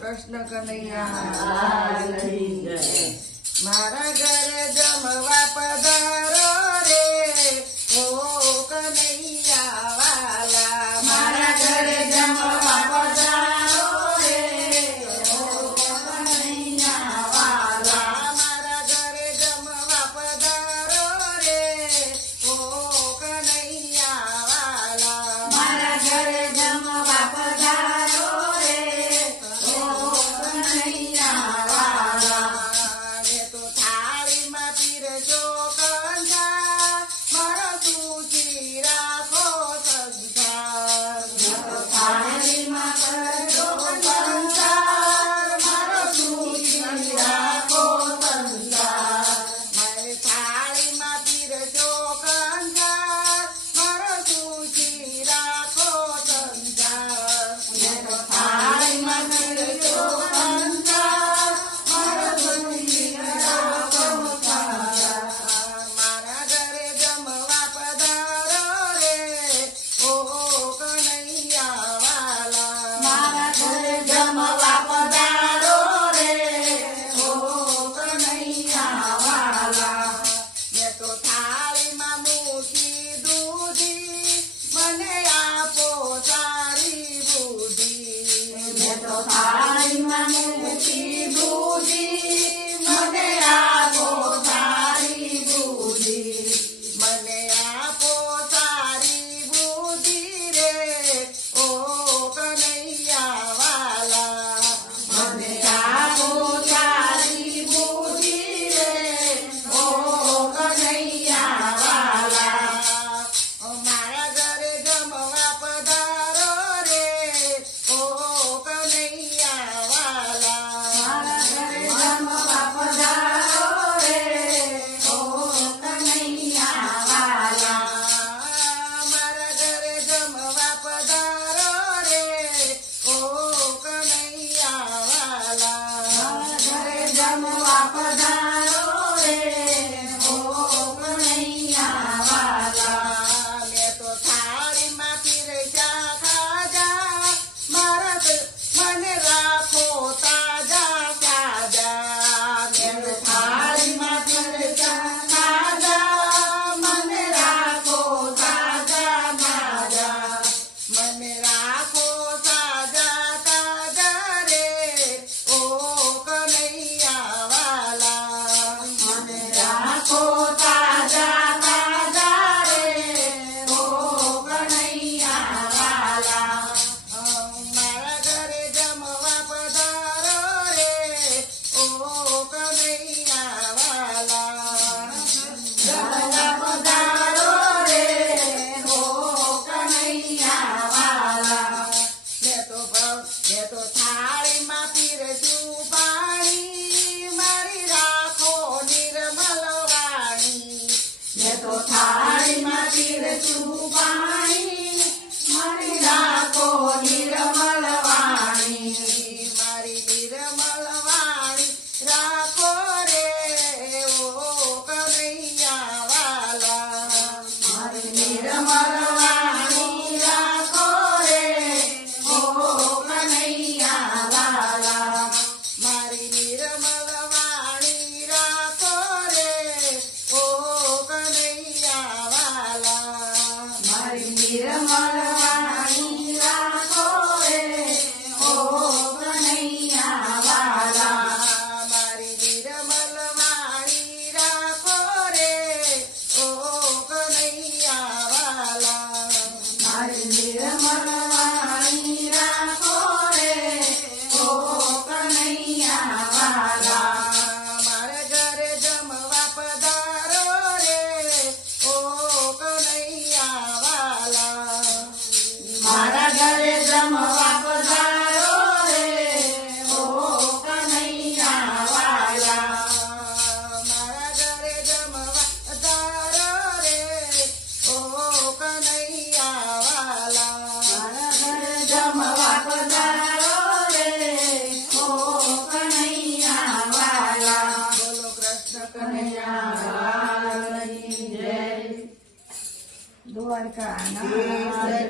કૃષ્ણ કનૈયા મારા ઘરે જમવા પધારો Oh, மாறி நிறமலவா Arcana. Deus é